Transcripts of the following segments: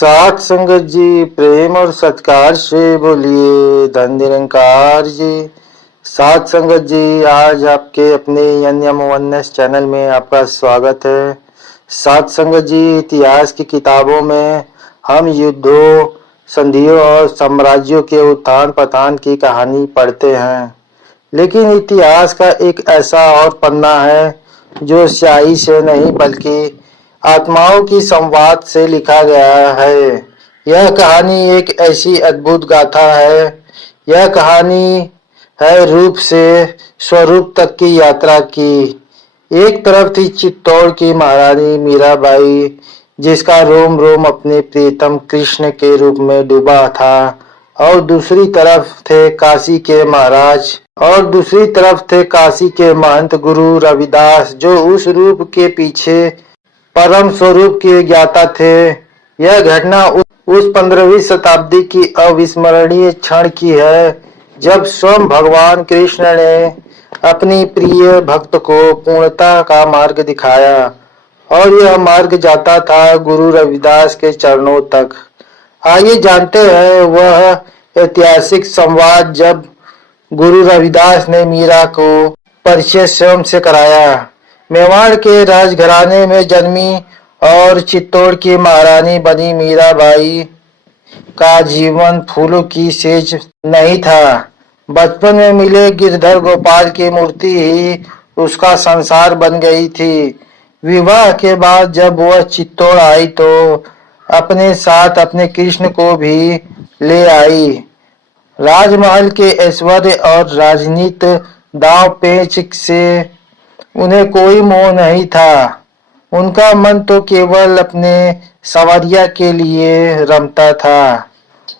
साथ संगत जी, प्रेम और सत्कार से बोलिए धन निरंकार जी। साथ संगत जी, आज आपके अपने यन्यम वननेस चैनल में आपका स्वागत है। साथ संगत जी, इतिहास की किताबों में हम युद्धों, संधियों और साम्राज्यों के उत्थान पतन की कहानी पढ़ते हैं, लेकिन इतिहास का एक ऐसा और पन्ना है जो स्याही से नहीं बल्कि आत्माओं की संवाद से लिखा गया है। यह कहानी एक ऐसी अद्भुत गाथा है। यह कहानी है रूप से स्वरूप तक की यात्रा की। एक तरफ थी चित्तौड़ की महारानी मीराबाई, जिसका रोम रोम अपने प्रियतम कृष्ण के रूप में डूबा था, और दूसरी तरफ थे काशी के महाराज और दूसरी तरफ थे काशी के महंत गुरु रविदास, जो उस रूप के पीछे परम स्वरूप के ज्ञाता थे। यह घटना उस 15वीं शताब्दी की अविस्मरणीय क्षण की है, जब स्वयं भगवान कृष्ण ने अपनी प्रिय भक्त को पूर्णता का मार्ग दिखाया, और यह मार्ग जाता था गुरु रविदास के चरणों तक। आइए जानते हैं वह ऐतिहासिक संवाद जब गुरु रविदास ने मीरा को परिचय स्वयं से कराया। मेवाड़ के राजघराने में जन्मी और चित्तौड़ की महारानी बनी मीराबाई का जीवन फूलों की सेज नहीं था। बचपन में मिले गिरधर गोपाल की मूर्ति ही उसका संसार बन गई थी। विवाह के बाद जब वह चित्तौड़ आई तो अपने साथ अपने कृष्ण को भी ले आई। राजमहल के ऐश्वर्य और राजनीति दांव पेच से उन्हें कोई मोह नहीं था। उनका मन तो केवल अपने संवरिया के लिए रमता था।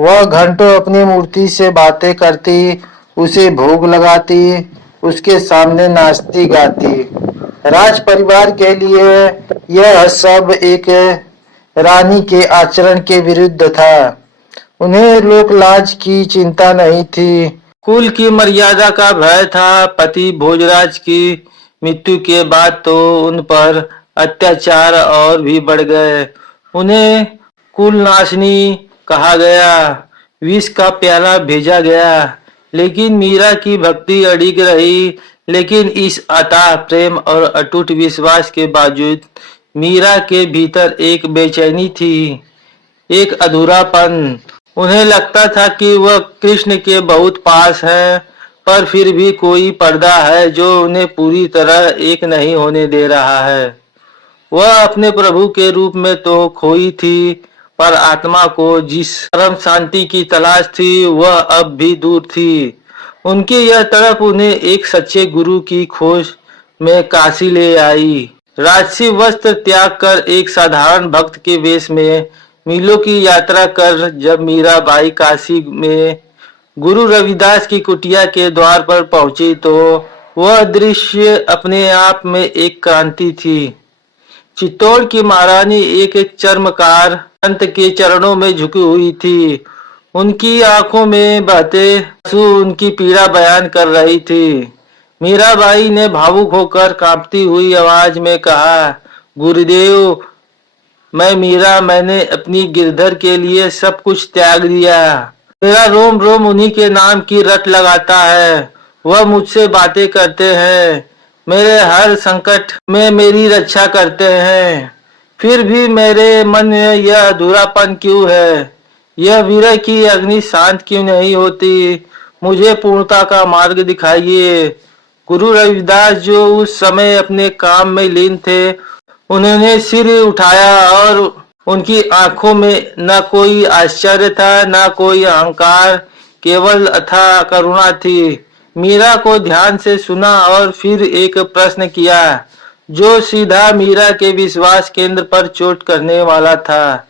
वह घंटों अपनी मूर्ति से बातें करती, उसे भोग लगाती, उसके सामने नाचती गाती। राज परिवार के लिए यह सब एक रानी के आचरण के विरुद्ध था। उन्हें लोक लाज की चिंता नहीं थी, कुल की मर्यादा का भय था। पति भोजराज की मृत्यु के बाद तो उन पर अत्याचार और भी बढ़ गए। उन्हें कुलनाशनी कहा गया, विष का प्याला भेजा गया, लेकिन मीरा की भक्ति अडिग रही। लेकिन इस अथाह प्रेम और अटूट विश्वास के बावजूद मीरा के भीतर एक बेचैनी थी, एक अधूरापन। उन्हें लगता था कि वह कृष्ण के बहुत पास है, पर फिर भी कोई पर्दा है जो उन्हें पूरी तरह एक नहीं होने दे रहा है। वह अपने प्रभु के रूप में तो खोई थी, पर आत्मा को जिस परम शांति की तलाश थी वह अब भी दूर थी। उनकी यह तड़प उन्हें एक सच्चे गुरु की खोज में काशी ले आई। राजसी वस्त्र त्याग कर एक साधारण भक्त के वेश में मीलों की यात्रा कर जब मीराबाई काशी में गुरु रविदास की कुटिया के द्वार पर पहुंची तो वह दृश्य अपने आप में एक क्रांति थी। चित्तौड़ की महारानी एक चर्मकार संत के चरणों में झुकी हुई थी। उनकी आंखों में बहते आंसू उनकी पीड़ा बयान कर रही थी। मीराबाई ने भावुक होकर कांपती हुई आवाज में कहा, गुरुदेव, मैं मीरा, मैंने अपनी गिरधर के लिए सब कुछ त्याग दिया। मेरा रोम रोम उन्हीं के नाम की रट लगाता है। वह मुझसे बातें करते हैं, मेरे हर संकट में मेरी रक्षा करते हैं। फिर भी मेरे मन में यह अधूरापन क्यों है? यह विरह की अग्नि शांत क्यों नहीं होती? मुझे पूर्णता का मार्ग दिखाइए। गुरु रविदास जो उस समय अपने काम में लीन थे, उन्होंने सिर उठाया और उनकी आंखों में न कोई आश्चर्य था, न कोई अहंकार, केवल अथाह करुणा थी। मीरा को ध्यान से सुना और फिर एक प्रश्न किया जो सीधा मीरा के विश्वास केंद्र पर चोट करने वाला था।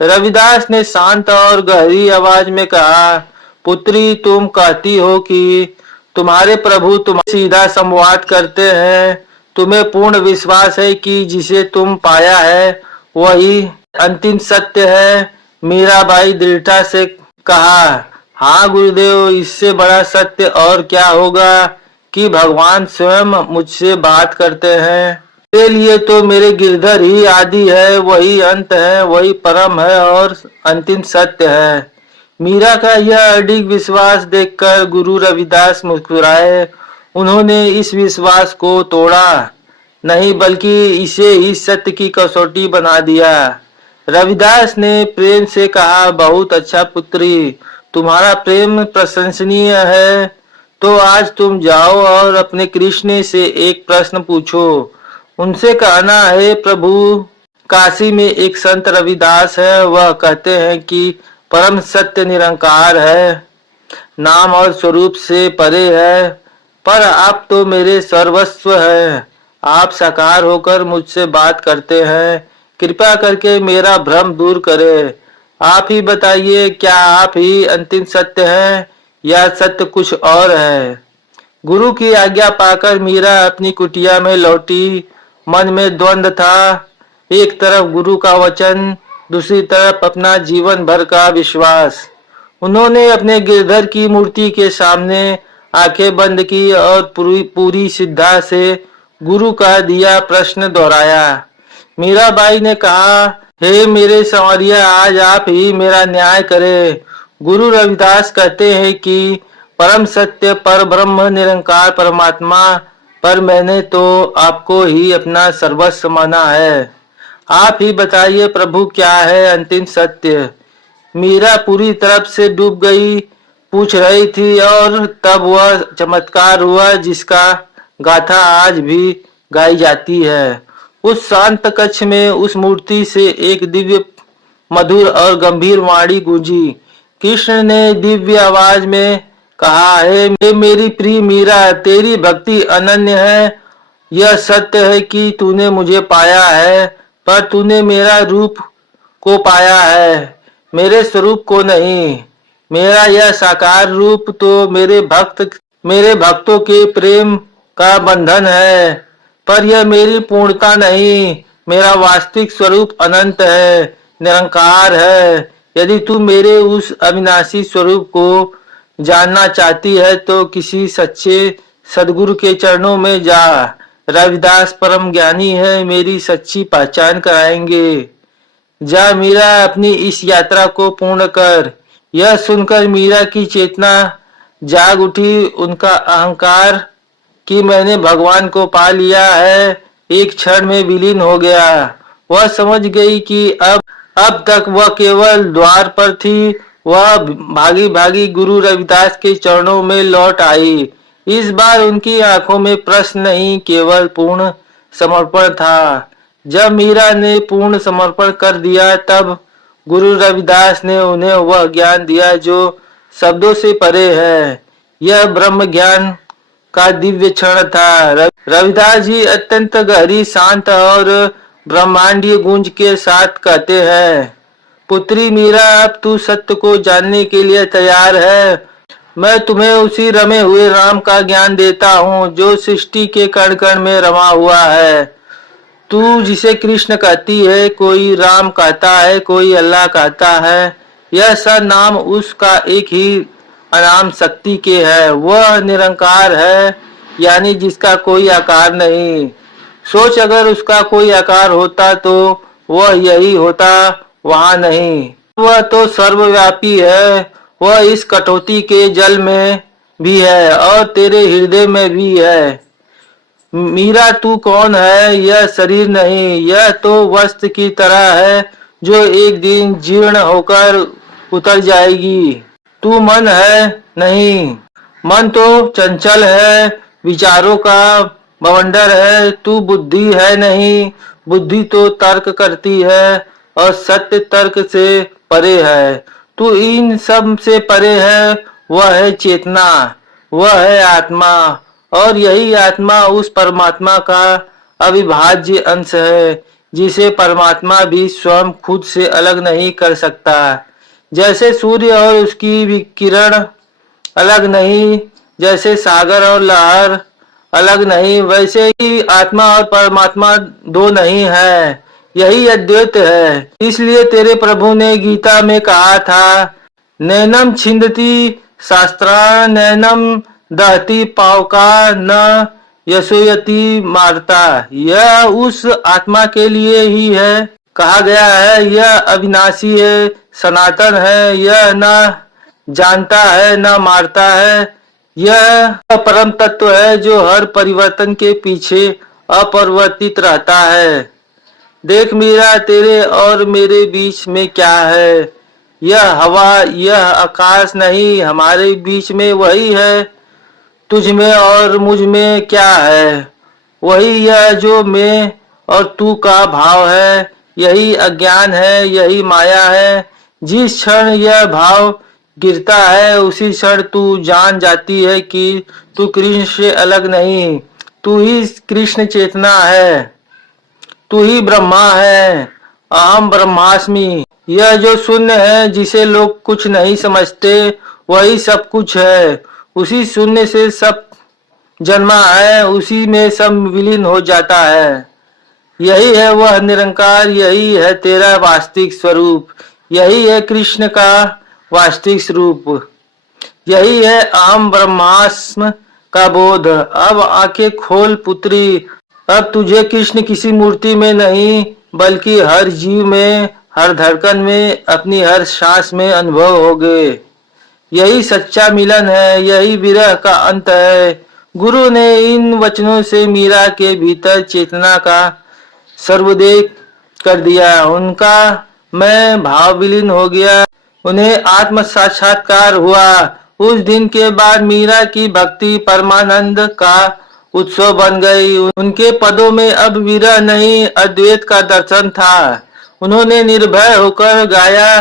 रविदास ने शांत और गहरी आवाज में कहा, पुत्री, तुम कहती हो कि तुम्हारे प्रभु तुम्हारे सीधा संवाद करते हैं। तुम्हें पूर्ण विश्वास है कि जिसे तुम पाया है वही अंतिम सत्य है? मीराबाई दृढ़ता से कहा, हाँ गुरुदेव, इससे बड़ा सत्य और क्या होगा कि भगवान स्वयं मुझसे बात करते हैं। मेरे लिए तो मेरे गिरधर ही आदि है, वही अंत है, वही परम है और अंतिम सत्य है। मीरा का यह अडिग विश्वास देखकर गुरु रविदास मुस्कुराए। उन्होंने इस विश्वास को तोड़ा नहीं, बल्कि इसे ही सत्य की कसौटी बना दिया। रविदास ने प्रेम से कहा, बहुत अच्छा पुत्री, तुम्हारा प्रेम प्रशंसनीय है। तो आज तुम जाओ और अपने कृष्ण से एक प्रश्न पूछो। उनसे कहना है, प्रभु, काशी में एक संत रविदास है, वह कहते हैं कि परम सत्य निरंकार है, नाम और स्वरूप से परे है, पर आप तो मेरे सर्वस्व है। आप साकार होकर मुझसे बात करते हैं, कृपया करके मेरा भ्रम दूर करें। आप ही बताइए, क्या आप ही अंतिम सत्य हैं या सत्य कुछ और है? गुरु की आज्ञा पाकर मीरा अपनी कुटिया में लौटी। मन में द्वंद्व था, एक तरफ गुरु का वचन, दूसरी तरफ अपना जीवन भर का विश्वास। उन्होंने अपने गिरधर की मूर्ति के सामने आंखें बंद की और पूरी श्रद्धा से गुरु का दिया प्रश्न दोहराया। मीराबाई ने कहा, हे मेरे संवरिया, आज आप ही मेरा न्याय करें। गुरु रविदास कहते हैं कि परम सत्य पर ब्रह्म निरंकार परमात्मा, पर मैंने तो आपको ही अपना सर्वस्व माना है। आप ही बताइए प्रभु, क्या है अंतिम सत्य? मीरा पूरी तरफ से डूब गई, पूछ रही थी, और तब वह चमत्कार हुआ जिसका गाथा आज भी गाई जाती है। उस शांत कक्ष में उस मूर्ति से एक दिव्य, मधुर और गंभीर वाणी गूंजी। कृष्ण ने दिव्य आवाज में कहा, हे मेरी प्रिय मीरा, तेरी भक्ति अनन्य है। यह सत्य है कि तूने मुझे पाया है, पर तूने मेरा रूप को पाया है, मेरे स्वरूप को नहीं। मेरा यह साकार रूप तो मेरे भक्तों के प्रेम का बंधन है, पर यह मेरी पूर्णता नहीं। मेरा वास्तविक स्वरूप अनंत है, निरंकार है। यदि तू मेरे उस अविनाशी स्वरूप को जानना चाहती है तो किसी सच्चे सदगुरु के चरणों में जा। रविदास परम ज्ञानी है, मेरी सच्ची पहचान कराएंगे। जा मीरा, अपनी इस यात्रा को पूर्ण कर। यह सुनकर मीरा की चेतना जाग उठी। उनका अहंकार कि मैंने भगवान को पा लिया है एक क्षण में विलीन हो गया। वह समझ गई कि अब तक वह केवल द्वार पर थी। वह भागी भागी गुरु रविदास के चरणों में लौट आई। इस बार उनकी आंखों में प्रश्न नहीं, केवल पूर्ण समर्पण था। जब मीरा ने पूर्ण समर्पण कर दिया, तब गुरु रविदास ने उन्हें वह ज्ञान दिया जो शब्दों से परे है। यह ब्रह्म ज्ञान का दिव्य क्षण था। रविदास जी अत्यंत गहरी, शांत और ब्रह्मांडीय गूंज के साथ कहते हैं, पुत्री मीरा, अब तू सत्य को जानने के लिए तैयार है। मैं तुम्हें उसी रमे हुए राम का ज्ञान देता हूँ जो सृष्टि के कण कण में रमा हुआ है। तू जिसे कृष्ण कहती है, कोई राम कहता है, कोई अल्लाह कहता है, यह सब नाम उसका एक ही अनाम शक्ति के है। वह निरंकार है, यानी जिसका कोई आकार नहीं। सोच, अगर उसका कोई आकार होता तो वह यही होता, वहां नहीं। वह तो सर्वव्यापी है। वह इस कटौती के जल में भी है और तेरे हृदय में भी है। मीरा, तू कौन है? यह शरीर नहीं, यह तो वस्त्र की तरह है जो एक दिन जीर्ण होकर उतर जाएगी। तू मन है? नहीं, मन तो चंचल है, विचारों का बवंडर है। तू बुद्धि है? नहीं, बुद्धि तो तर्क करती है और सत्य तर्क से परे है। तू इन सब से परे है। वह है चेतना, वह है आत्मा, और यही आत्मा उस परमात्मा का अविभाज्य अंश है जिसे परमात्मा भी स्वयं खुद से अलग नहीं कर सकता। जैसे सूर्य और उसकी विकिरण अलग नहीं, जैसे सागर और लहर अलग नहीं, वैसे ही आत्मा और परमात्मा दो नहीं है, यही अद्वैत है। इसलिए तेरे प्रभु ने गीता में कहा था, नैनम छिंदती शास्त्रा नैनम दहती पावका न यशोयति मारता, यह उस आत्मा के लिए ही है। कहा गया है यह अविनाशी है, सनातन है, यह न जानता है न मारता है। यह परम तत्व है जो हर परिवर्तन के पीछे अपरिवर्तित रहता है। देख मीरा, तेरे और मेरे बीच में क्या है? यह हवा, यह आकाश नहीं, हमारे बीच में वही है। तुझ में और मुझ में क्या है? वही यह जो मैं और तू का भाव है। यही अज्ञान है, यही माया है। जिस क्षण यह भाव गिरता है उसी क्षण तू जान जाती है कि तू कृष्ण से अलग नहीं, तू ही कृष्ण चेतना है, तू ही ब्रह्मा है। अहम ब्रह्मास्मि। यह जो शून्य है जिसे लोग कुछ नहीं समझते, वही सब कुछ है। उसी शून्य से सब जन्मा है, उसी में सब विलीन हो जाता है। यही है वह निरंकार, यही है तेरा वास्तविक स्वरूप, यही है कृष्ण का वास्तविक स्वरूप, यही है अहम ब्रह्मास्म का बोध। अब आंखें खोल पुत्री, अब तुझे कृष्ण किसी मूर्ति में नहीं बल्कि हर जीव में, हर धड़कन में, अपनी हर सांस में अनुभव होगे। यही सच्चा मिलन है, यही विरह का अंत है। गुरु ने इन वचनों से मीरा के भीतर चेतना का सर्वोदय कर दिया। उनका मैं भाव विलीन हो गया, उन्हें आत्म साक्षात्कार हुआ। उस दिन के बाद मीरा की भक्ति परमानंद का उत्सव बन गई। उनके पदों में अब विरह नहीं, अद्वैत का दर्शन था। उन्होंने निर्भय होकर गाया,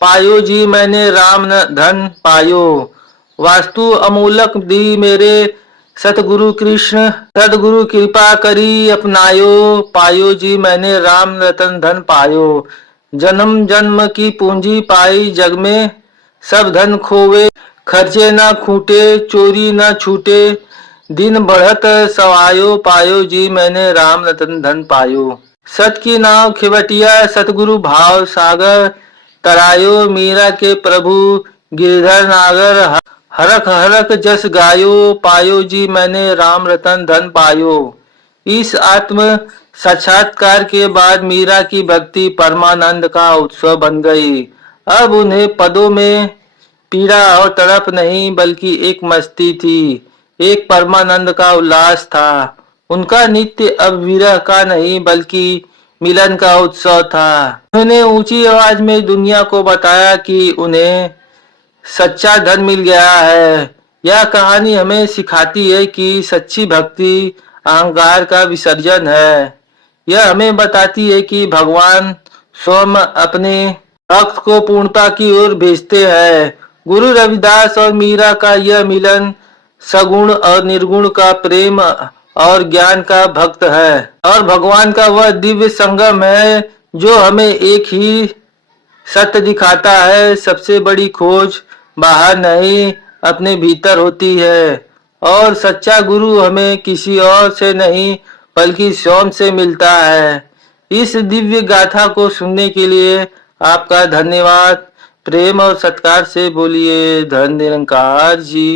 पायो जी मैंने राम धन पायो, वास्तु अमूलक दी मेरे सतगुरु कृष्ण, सतगुरु कृपा करी अपनायो, पायो जी मैंने राम रतन धन पायो। जन्म जन्म की पूंजी पाई जग में, सब धन खोवे खर्चे न खूटे, चोरी न छूटे, दिन बढ़त सवायो, पायो जी मैंने राम रतन धन पायो। सत की नाव खिवटिया सतगुरु भाव सागर, तरायो मीरा के प्रभु गिरधर नागर, हरख हरख जस गायो, पायो जी मैंने राम रतन धन पायो। इस आत्म साक्षात्कार के बाद मीरा की भक्ति परमानंद का उत्सव बन गई। अब उन्हें पदों में पीड़ा और तड़प नहीं बल्कि एक मस्ती थी, एक परमानंद का उल्लास था। उनका नित्य अब विरह का नहीं बल्कि मिलन का उत्सव था। उन्होंने ऊंची आवाज में दुनिया को बताया कि उन्हें सच्चा धन मिल गया है। यह कहानी हमें सिखाती है कि सच्ची भक्ति अहंकार का विसर्जन है। यह हमें बताती है कि भगवान स्वयं अपने भक्त को पूर्णता की ओर भेजते हैं। गुरु रविदास और मीरा का यह मिलन सगुण और निर्गुण का प्रेम और ज्ञान का भक्त है, और भगवान का वह दिव्य संगम है जो हमें एक ही सत्य दिखाता है। सबसे बड़ी खोज बाहर नहीं, अपने भीतर होती है, और सच्चा गुरु हमें किसी और से नहीं बल्कि स्वयं से मिलता है। इस दिव्य गाथा को सुनने के लिए आपका धन्यवाद। प्रेम और सत्कार से बोलिए धन निरंकार जी।